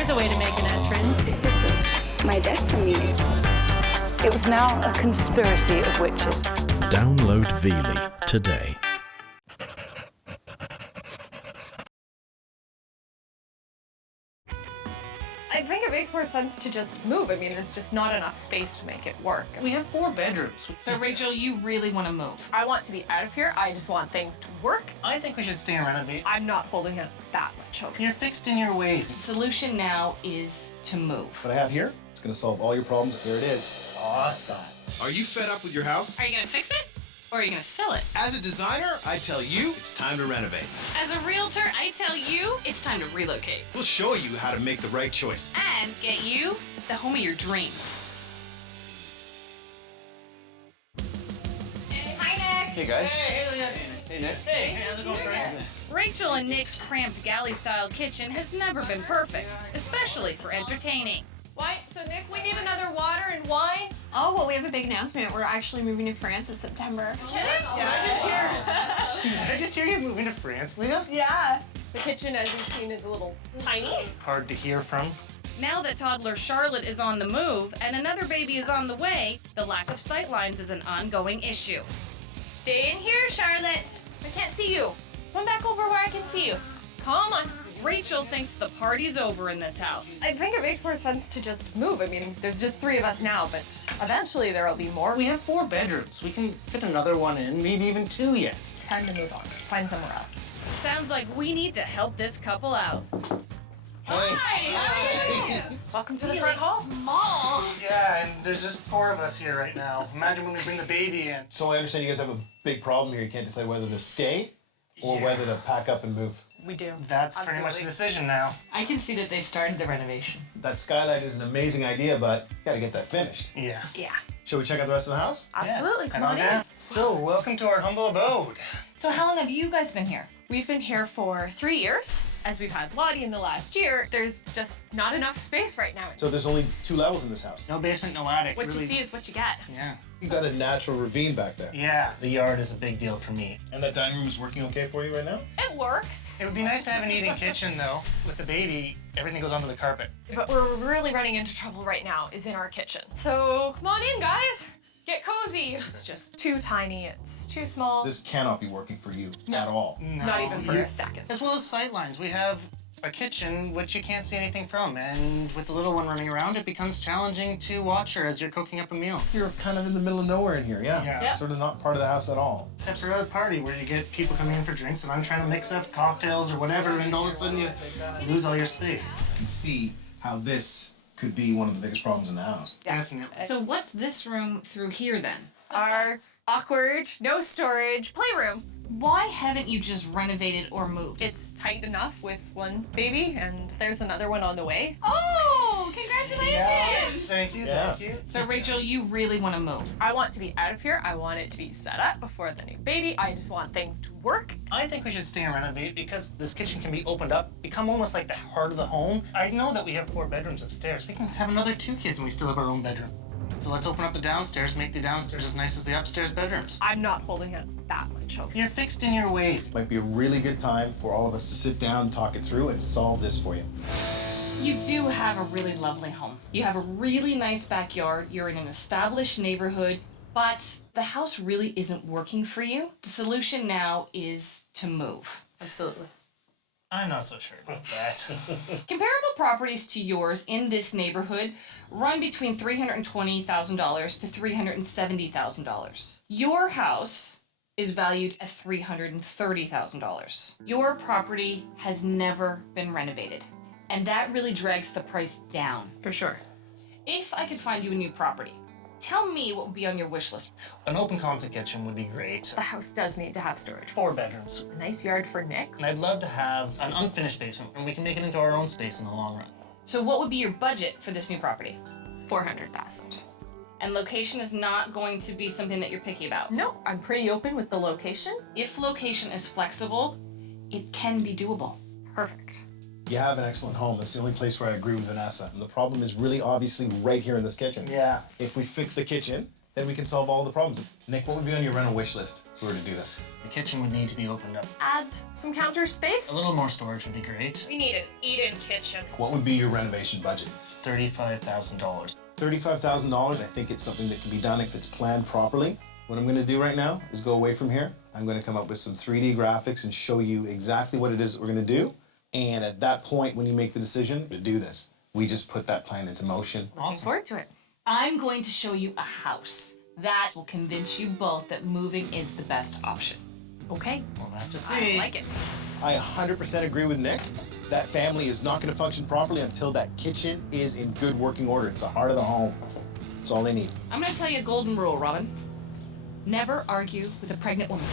There's a way to make an entrance. This is my destiny. It was now a conspiracy of witches. Download Veely today. I think it makes more sense to just move. I mean, there's just not enough space to make it work. We have 4 bedrooms. So, Rachel, you really want to move? I want to be out of here. I just want things to work. I think we should stay and renovate. I'm not holding it that much over. You're fixed in your ways. The solution now is to move. What I have here, it's gonna solve all your problems. Here it is. Awesome. Are you fed up with your house? Are you going to fix it? Or are you going to sell it? As a designer, I tell you, it's time to renovate. As a realtor, I tell you, it's time to relocate. We'll show you how to make the right choice. And get you the home of your dreams. Hi, Nick. Hey guys. Hey, Nick. Hey, how's it going, Frank? Rachel and Nick's cramped galley-style kitchen has never been perfect, especially for entertaining. Why? So, Nick, we need another water and wine? Oh, well, we have a big announcement. We're actually moving to France this September. Kidding? Did I just hear you're moving to France, Leah? Yeah. The kitchen, as you've seen, is a little tiny. Hard to hear from. Now that toddler Charlotte is on the move and another baby is on the way, the lack of sightlines is an ongoing issue. Stay in here, Charlotte. I can't see you. Come back over where I can see you. Come on. Rachel thinks the party's over in this house. I think it makes more sense to just move. I mean, there's just 3 of us now, but eventually there'll be more. We have 4 bedrooms. We can fit another one in, maybe even 2 yet. It's time to move on. Find somewhere else. Sounds like we need to help this couple out. Hi, how are you? Welcome to the front hall. Small. Yeah, and there's just 4 of us here right now. Imagine when we bring the baby in. So I understand you guys have a big problem here. You can't decide whether to stay or whether to pack up and move. We do. That's pretty much the decision now. I can see that they've started the renovation. That skylight is an amazing idea, but you gotta get that finished. Yeah. Yeah. Shall we check out the rest of the house? Absolutely. Come Head on in. down. So, welcome to our humble abode. So how long have you guys been here? We've been here for 3 years. As we've had Lottie in the last year, there's just not enough space right now. So there's only 2 levels in this house. No basement, no attic. What really. you see is what you get. Yeah. You got a natural ravine back there. Yeah. The yard is a big deal for me. And that dining room is working okay for you right now? It works, It would be nice to have an eating kitchen, though. With the baby, everything goes onto the carpet. but we're really running into trouble right now is in our kitchen. So come on in, guys. Get cozy. It's just too tiny. It's too small. This cannot be working for you at all. No, Not even for a second. As well as sightlines. We have a kitchen which you can't see anything from, and with the little one running around, it becomes challenging to watch her as you're cooking up a meal. You're kind of in the middle of nowhere in here, yeah. Yeah. Sort of not part of the house at all. Except for a party where you get people coming in for drinks, and I'm trying to mix up cocktails or whatever, and all of a sudden you lose all your space. You can see how this could be one of the biggest problems in the house. Definitely. So what's this room through here then? Our awkward, no storage playroom. Why haven't you just renovated or moved? It's tight enough with one baby, and there's another one on the way. Oh, congratulations! Thank you, Yeah. thank you. So Rachel, you really want to move. I want to be out of here. I want it to be set up before the new baby. I just want things to work. I think we should stay and renovate because this kitchen can be opened up, become almost like the heart of the home. I know that we have 4 bedrooms upstairs. We can have another 2 kids and we still have our own bedroom. So let's open up the downstairs, make the downstairs as nice as the upstairs bedrooms. I'm not holding it that much over. You're fixed in your ways. Might be a really good time for all of us to sit down, talk it through, and solve this for you. You do have a really lovely home. You have a really nice backyard. You're in an established neighborhood, but the house really isn't working for you. The solution now is to move. Absolutely. I'm not so sure about that. Comparable properties to yours in this neighborhood run between $320,000 to $370,000. Your house is valued at $330,000. Your property has never been renovated, and that really drags the price down. For sure. If I could find you a new property, tell me what would be on your wish list. An open concept kitchen would be great. The house does need to have storage. 4 bedrooms. A nice yard for Nick. And I'd love to have an unfinished basement, and we can make it into our own space in the long run. So what would be your budget for this new property? 400,000. And location is not going to be something that you're picky about. No, I'm pretty open with the location. If location is flexible, it can be doable. Perfect. You have an excellent home. That's the only place where I agree with Vanessa. And the problem is really obviously right here in this kitchen. Yeah. If we fix the kitchen, then we can solve all the problems. Nick, what would be on your rental wish list if we were to do this? The kitchen would need to be opened up. Add some counter space. A little more storage would be great. We need an eat-in kitchen. What would be your renovation budget? $35,000. $35,000, I think it's something that can be done if it's planned properly. What I'm gonna do right now is go away from here. I'm gonna come up with some 3D graphics and show you exactly what it is that we're gonna do. And at that point, when you make the decision to do this, we just put that plan into motion. Looking forward to it. I'm going to show you a house. That will convince you both that moving is the best option. Okay. We'll have to see. I like it. I 100% agree with Nick. That family is not gonna function properly until that kitchen is in good working order. It's the heart of the home. That's all they need. I'm gonna tell you a golden rule, Robyn. Never argue with a pregnant woman.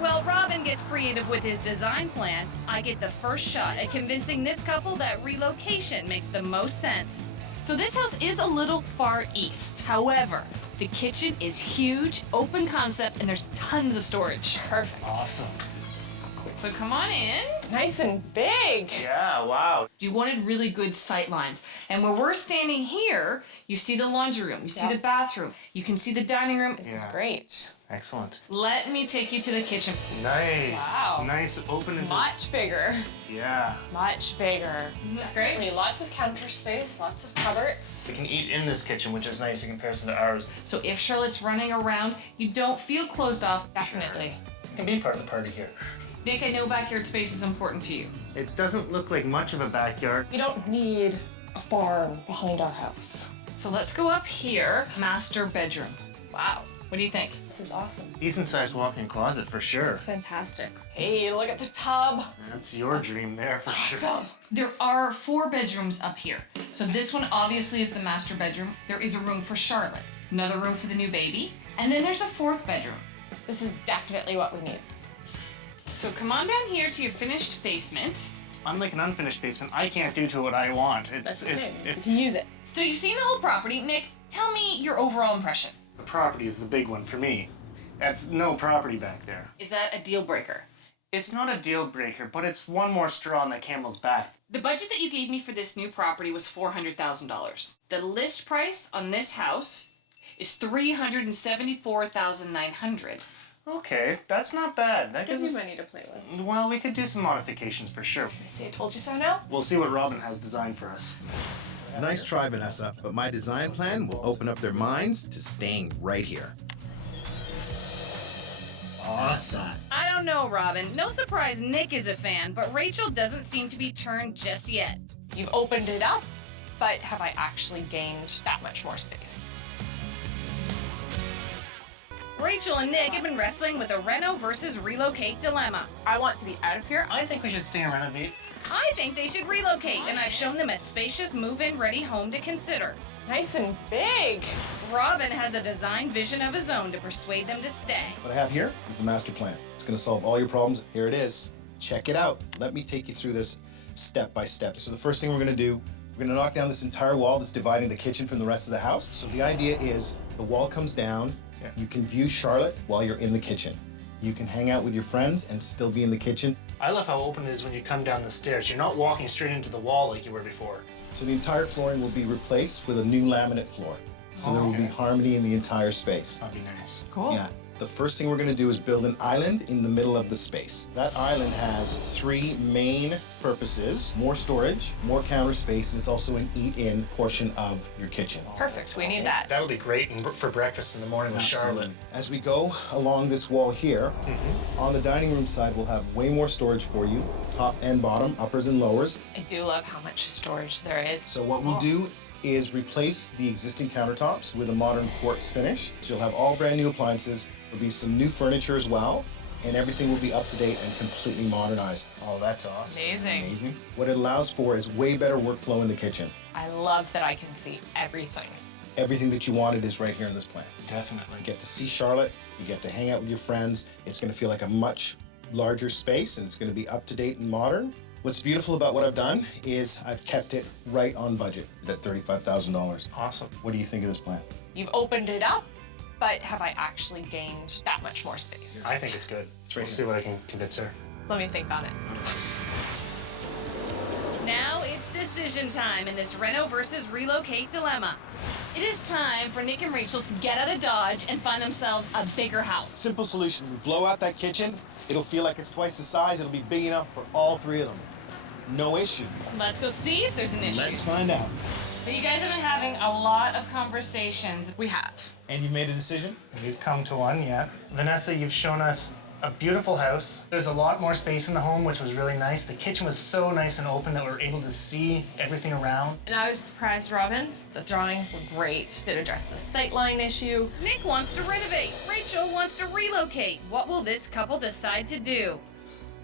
Well, Robyn gets creative with his design plan. I get the first shot at convincing this couple that relocation makes the most sense. So this house is a little far east. However, the kitchen is huge, open concept, and there's tons of storage. Perfect. Awesome. So come on in. Nice and big. Yeah, wow. You wanted really good sight lines. And where we're standing here, you see the laundry room, you see the bathroom, you can see the dining room. This is great. Excellent. Let me take you to the kitchen. Nice. Wow. Nice. Open and Much bigger. yeah. Much bigger. Isn't this great? I mean, lots of counter space, lots of cupboards. We can eat in this kitchen, which is nice in comparison to ours. So if Charlotte's running around, you don't feel closed off. Definitely. You can be part of the party here. Nick, I know backyard space is important to you. It doesn't look like much of a backyard. We don't need a farm behind our house. So let's go up here. Master bedroom. Wow. What do you think? This is awesome. Decent sized walk-in closet for sure. It's fantastic. Hey, look at the tub. That's your dream there for sure. Awesome. There are 4 bedrooms up here. So this one obviously is the master bedroom. There is a room for Charlotte, another room for the new baby, and then there's a 4th bedroom. This is definitely what we need. So come on down here to your finished basement. Unlike an unfinished basement, I can't do to what I want. That's It's okay. it, We can use it. So you've seen the whole property. Nick, tell me your overall impression. the property is the big one for me. That's no property back there. Is that a deal breaker? It's not a deal breaker, but it's one more straw on the camel's back. The budget that you gave me for this new property was $400,000. The list price on this house is $374,900. Okay, that's not bad. That Gives gives you us... money to play with. Well, we could do some modifications for sure. See, I told you so now. We'll see what Robyn has designed for us. Nice try, Vanessa, but my design plan will open up their minds to staying right here. Awesome. I don't know, Robyn. No surprise Nick is a fan, but Rachel doesn't seem to be turned just yet. You've opened it up, but have I actually gained that much more space? Rachel and Nick have been wrestling with a Reno versus Relocate dilemma. I want to be out of here. I think we should stay and renovate. I think they should relocate, and I've shown them a spacious move-in ready home to consider. Nice and big. Robyn has a design vision of his own to persuade them to stay. What I have here is the master plan. It's gonna solve all your problems. Here it is. Check it out. Let me take you through this step by step. So the first thing we're gonna do, we're gonna knock down this entire wall that's dividing the kitchen from the rest of the house. So the idea is the wall comes down, you can view Charlotte while you're in the kitchen. You can hang out with your friends and still be in the kitchen. I love how open it is when you come down the stairs. You're not walking straight into the wall like you were before. So the entire flooring will be replaced with a new laminate floor. So there will be harmony in the entire space. That'd be nice. Cool. Yeah. The first thing we're gonna do is build an island in the middle of the space. That island has 3 main purposes: more storage, more counter space, and it's also an eat-in portion of your kitchen. Perfect. We need that. That would be great for breakfast in the morning with Charlotte. As we go along this wall here, on the dining room side, we'll have way more storage for you, top and bottom, uppers and lowers. I do love how much storage there is. So what we'll do is replace the existing countertops with a modern quartz finish. So you'll have all brand new appliances. There'll be some new furniture as well, and everything will be up to date and completely modernized. Oh, that's awesome. Amazing. Amazing. What it allows for is way better workflow in the kitchen. I love that I can see everything. Everything that you wanted is right here in this plan. Definitely. You get to see Charlotte, you get to hang out with your friends. It's gonna feel like a much larger space, and it's gonna be up to date and modern. What's beautiful about what I've done is I've kept it right on budget at $35,000. Awesome. What do you think of this plan? You've opened it up, but have I actually gained that much more space? I think it's good. right We'll here. see what I can convince her. Let me think on it. Now it's decision time in this Reno versus Relocate dilemma. It is time for Nick and Rachel to get out of Dodge and find themselves a bigger house. Simple solution. We blow out that kitchen. It'll feel like it's twice the size. It'll be big enough for all three of them. No issue. Let's go see if there's an issue. Let's find out. But you guys have been having a lot of conversations. We have. And you've made a decision? We've come to one, yeah. Vanessa, you've shown us a beautiful house. There's a lot more space in the home, which was really nice. The kitchen was so nice and open that we were able to see everything around. And I was surprised, Robyn. The drawings were great. They addressed the sightline issue. Nick wants to renovate. Rachel wants to relocate. What will this couple decide to do?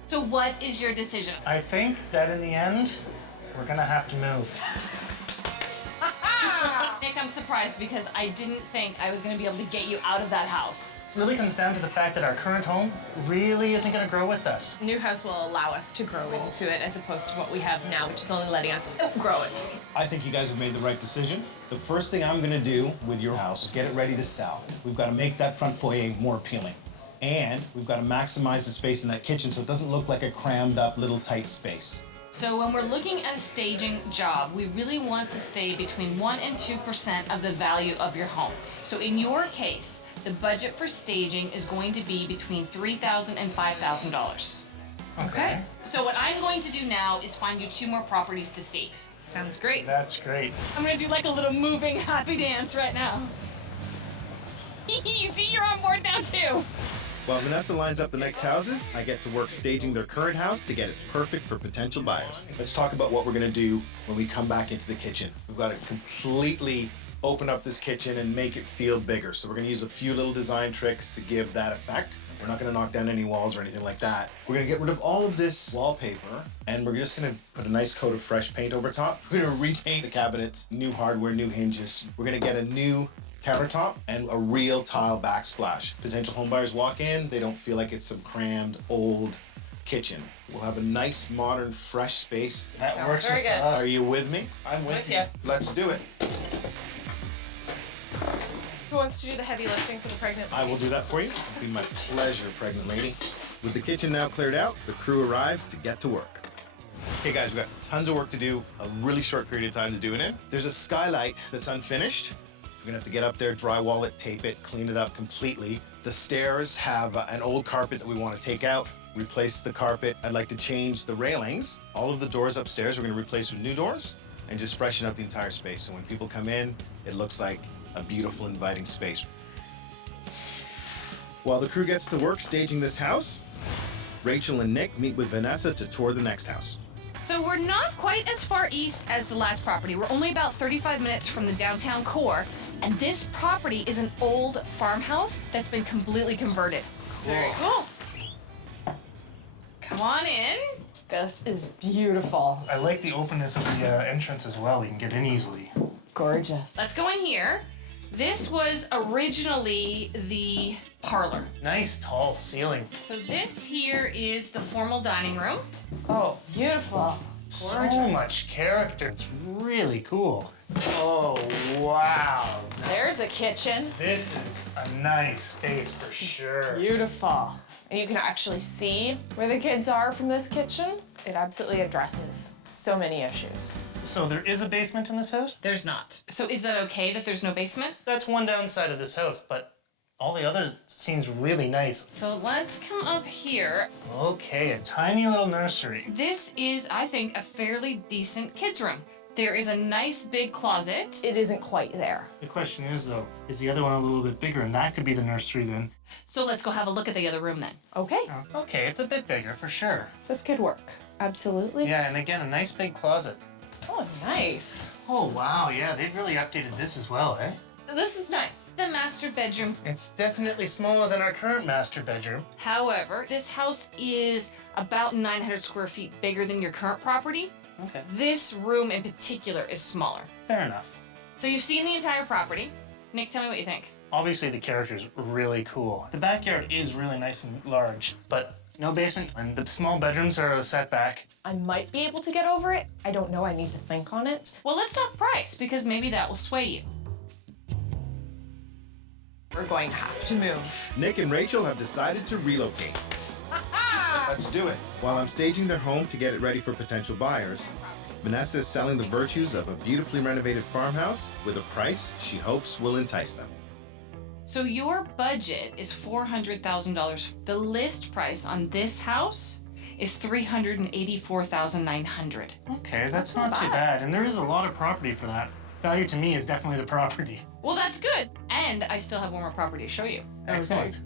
So what is your decision? I think that in the end, we're gonna have to move. Nick, I'm surprised because I didn't think I was going to be able to get you out of that house. It really comes down to the fact that our current home really isn't gonna grow with us. The new house will allow us to grow into it as opposed to what we have now, which is only letting us outgrow it. I think you guys have made the right decision. The first thing I'm gonna do with your house is get it ready to sell. We've got to make that front foyer more appealing. And we've got to maximize the space in that kitchen so it doesn't look like a crammed up little tight space. So when we're looking at a staging job, we really want to stay between 1% and 2% of the value of your home. So in your case, the budget for staging is going to be between $3,000 and $5,000. Okay. So what I'm going to do now is find you 2 more properties to see. Sounds great. That's great. I'm gonna do like a little moving happy dance right now. See, you're on board now too. While Vanessa lines up the next houses, I get to work staging their current house to get it perfect for potential buyers. Let's talk about what we're gonna do when we come back into the kitchen. We've got to completely open up this kitchen and make it feel bigger. So we're gonna use a few little design tricks to give that effect. We're not gonna knock down any walls or anything like that. We're gonna get rid of all of this wallpaper and we're just gonna put a nice coat of fresh paint over top. We're gonna repaint the cabinets, new hardware, new hinges. We're gonna get a new countertop and a real tile backsplash. Potential homebuyers walk in, they don't feel like it's some crammed old kitchen. We'll have a nice, modern, fresh space. That Sounds works very with good. us. Are you with me? I'm with you. you. Let's do it. Who wants to do the heavy lifting for the pregnant I will do that for you. It'll be my pleasure, pregnant lady. With the kitchen now cleared out, the crew arrives to get to work. Okay guys, we've got tons of work to do, a really short period of time to do it in. There's a skylight that's unfinished. We're gonna have to get up there, drywall it, tape it, clean it up completely. The stairs have an old carpet that we want to take out, replace the carpet. I'd like to change the railings. All of the doors upstairs we're gonna replace with new doors and just freshen up the entire space. So when people come in, it looks like a beautiful, inviting space. While the crew gets to work staging this house, Rachel and Nick meet with Vanessa to tour the next house. So we're not quite as far east as the last property. We're only about 35 minutes from the downtown core, and this property is an old farmhouse that's been completely converted. Very cool. Come on in. This is beautiful. I like the openness of the entrance as well. We can get in easily. Gorgeous. Let's go in here. This was originally the parlor. Nice tall ceiling. So this here is the formal dining room. Oh, beautiful. So Gorgeous. much character. It's really cool. Oh, wow. There's a kitchen. This is a nice space for sure. Beautiful. And you can actually see where the kids are from this kitchen. It absolutely addresses so many issues. So there is a basement in this house? There's not. So is that okay that there's no basement? That's one downside of this house, but all the other seems really nice. So let's come up here. Okay, a tiny little nursery. This is, I think, a fairly decent kids' room. There is a nice big closet. It isn't quite there. The question is though, is the other one a little bit bigger? And that could be the nursery then. So let's go have a look at the other room then. Okay, Okay, it's a bit bigger for sure. this could work. Absolutely. Yeah, and again, a nice big closet. Oh, nice. Oh wow, yeah, they've really updated this as well, eh? This is nice. The master bedroom. It's definitely smaller than our current master bedroom. However, this house is about 900 square feet bigger than your current property. Okay, This room in particular is smaller. fair enough. So you've seen the entire property. Nick, tell me what you think. Obviously the character's really cool. The backyard is really nice and large, but no basement, and the small bedrooms are a setback. I might be able to get over it. I don't know. I need to think on it. Well, let's talk price because maybe that will sway you. We're going to have to move. Nick and Rachel have decided to relocate. Let's do it. While I'm staging their home to get it ready for potential buyers, Vanessa is selling the virtues of a beautifully renovated farmhouse with a price she hopes will entice them. So your budget is $400,000. The list price on this house is $384,900. Okay, that's not too bad. And there is a lot of property for that. Value to me is definitely the property. Well, that's good. And I still have one more property to show you. Excellent.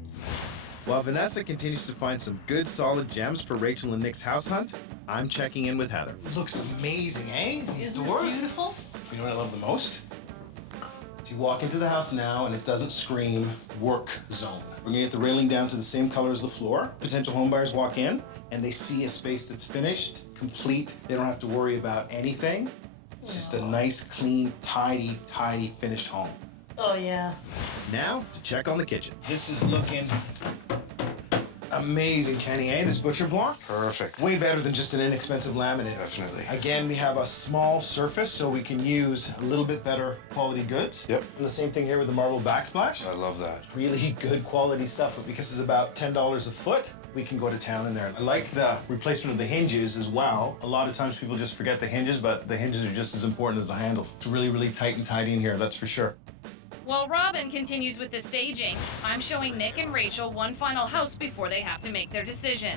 While Vanessa continues to find some good solid gems for Rachel and Nick's house hunt, I'm checking in with Heather. It looks amazing, eh? These Isn't doors. this beautiful? You know what I love the most? You walk into the house now and it doesn't scream work zone. We're gonna get the railing down to the same color as the floor. Potential homebuyers walk in and they see a space that's finished, complete. They don't have to worry about anything. It's just a nice, clean, tidy, finished home. Oh, yeah. Now to check on the kitchen. This is looking amazing, Kenny, eh? This butcher block? Perfect. Way better than just an inexpensive laminate. Definitely. Again, we have a small surface, so we can use a little bit better quality goods. Yep. And the same thing here with the marble backsplash. I love that. Really good quality stuff, but because it's about $10 a foot, we can go to town in there. I like the replacement of the hinges as well. A lot of times people just forget the hinges, but the hinges are just as important as the handles. It's really tight and tidy in here, that's for sure. While Robyn continues with the staging, I'm showing Nick and Rachel one final house before they have to make their decision.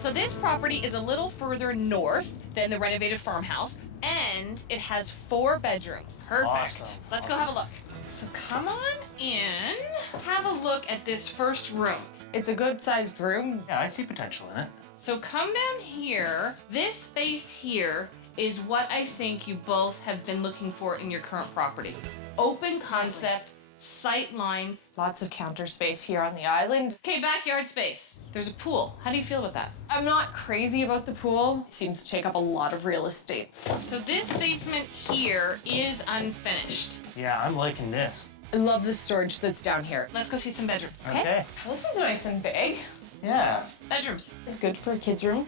So this property is a little further north than the renovated farmhouse, and it has 4 bedrooms. Perfect. Awesome. Let's go have a look. So come on in, have a look at this first room. It's a good sized room. Yeah, I see potential in it. So come down here. This space here is what I think you both have been looking for in your current property. Open concept, sight lines. Lots of counter space here on the island. Okay, backyard space. There's a pool. How do you feel about that? I'm not crazy about the pool. It seems to take up a lot of real estate. So this basement here is unfinished. Yeah, I'm liking this. I love the storage that's down here. Let's go see some bedrooms. Okay. This is nice and big. Yeah. Bedrooms. It's good for a kid's room.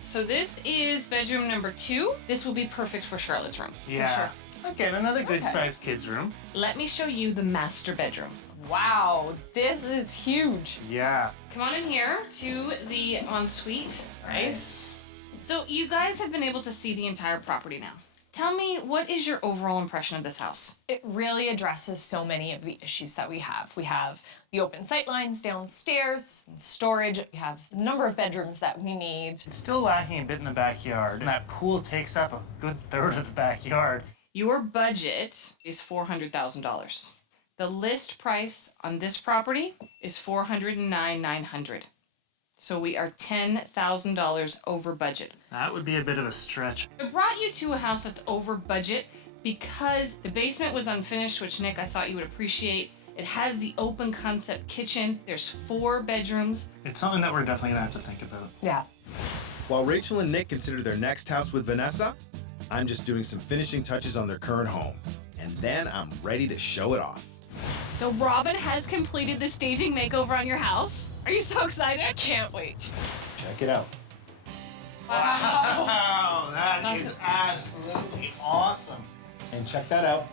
So this is bedroom number 2. This will be perfect for Charlotte's room. Yeah. Again, another good-sized kids' room. Let me show you the master bedroom. Wow, this is huge. Yeah. Come on in here to the ensuite. Nice. So you guys have been able to see the entire property now. Tell me, what is your overall impression of this house? It really addresses so many of the issues that we have. We have the open sight lines downstairs, and storage. We have the number of bedrooms that we need. It's still lacking a bit in the backyard. And that pool takes up a good third of the backyard. Your budget is $400,000. The list price on this property is $409,900. So we are $10,000 over budget. That would be a bit of a stretch. I brought you to a house that's over budget because the basement was unfinished, which Nick, I thought you would appreciate. It has the open concept kitchen. There's 4 bedrooms. It's something that we're definitely gonna have to think about. Yeah. While Rachel and Nick consider their next house with Vanessa, I'm just doing some finishing touches on their current home. And then I'm ready to show it off. So Robyn has completed the staging makeover on your house. Are you so excited? Can't wait. Check it out. Wow, that is absolutely awesome. And check that out.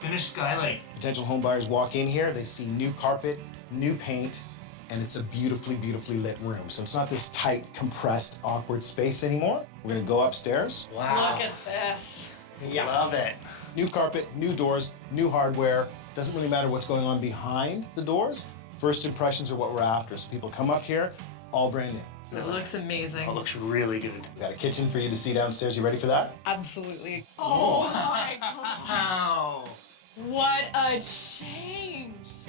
Finished skylight. Potential home buyers walk in here, they see new carpet, new paint, and it's a beautifully lit room. So it's not this tight, compressed, awkward space anymore. We're gonna go upstairs. Wow. Look at this. Yeah. Love it. New carpet, new doors, new hardware. Doesn't really matter what's going on behind the doors. First impressions are what we're after. So people come up here, all brand new. It looks amazing. It looks really good. We got a kitchen for you to see downstairs. You ready for that? Absolutely. Oh my gosh. Wow. What a change.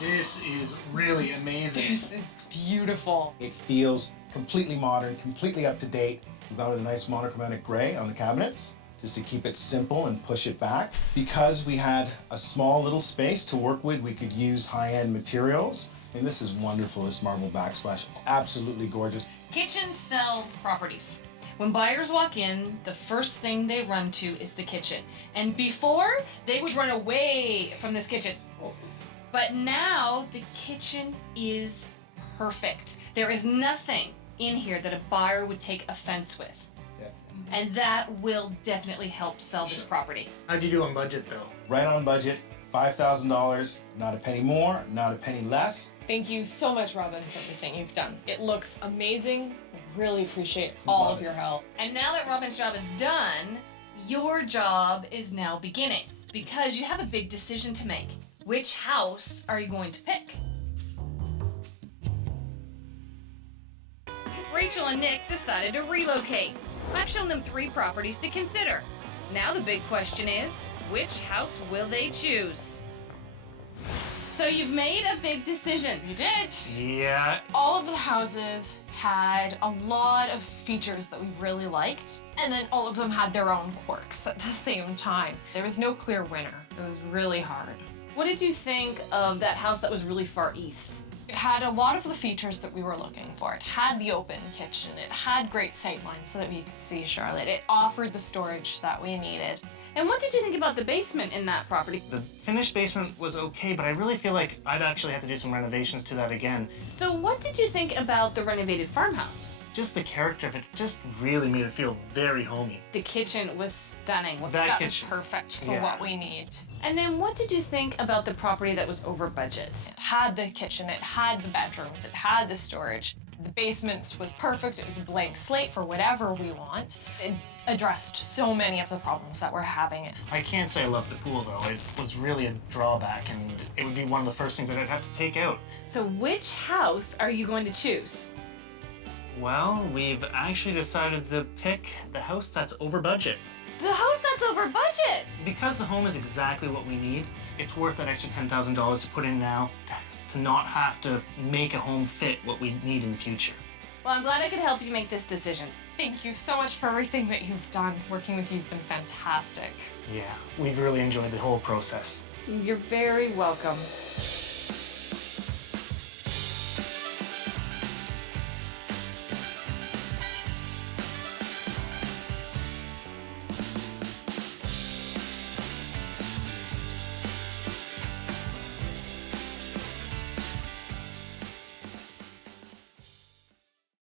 This is really amazing. This is beautiful. It feels completely modern, completely up to date. We've gone with a nice monochromatic gray on the cabinets, just to keep it simple and push it back. Because we had a small little space to work with, we could use high-end materials. And this is wonderful, this marble backsplash. It's absolutely gorgeous. Kitchens sell properties. When buyers walk in, the first thing they run to is the kitchen. And before, they would run away from this kitchen. But now, the kitchen is perfect. There is nothing in here that a buyer would take offense with. And that will definitely help sell this property. How'd you do on budget though? Right on budget, $5,000, not a penny more, not a penny less. Thank you so much, Robyn, for everything you've done. It looks amazing, really appreciate all of your help. And now that Robyn's job is done, your job is now beginning because you have a big decision to make. Which house are you going to pick? Rachel and Nick decided to relocate. I've shown them 3 properties to consider. Now the big question is, which house will they choose? So you've made a big decision. You did. Yeah. All of the houses had a lot of features that we really liked, and then all of them had their own quirks at the same time. There was no clear winner. It was really hard. What did you think of that house that was really far east? It had a lot of the features that we were looking for. It had the open kitchen. It had great sight lines so that we could see Charlotte. It offered the storage that we needed. And what did you think about the basement in that property? The finished basement was okay, but I really feel like I'd actually have to do some renovations to that again. So what did you think about the renovated farmhouse? Just the character of it just really made it feel very homey. The kitchen was stunning. That was kitchen. perfect for what we need. And then what did you think about the property that was over budget? It had the kitchen, it had the bedrooms, it had the storage. The basement was perfect. It was a blank slate for whatever we want. It addressed so many of the problems that we're having. I can't say I loved the pool though. It was really a drawback, and it would be one of the first things that I'd have to take out. So which house are you going to choose? Well, we've actually decided to pick the house that's over budget. The house that's over budget! Because the home is exactly what we need, it's worth that extra $10,000 to put in now to not have to make a home fit what we need in the future. Well, I'm glad I could help you make this decision. Thank you so much for everything that you've done. Working with you has been fantastic. Yeah, we've really enjoyed the whole process. You're very welcome.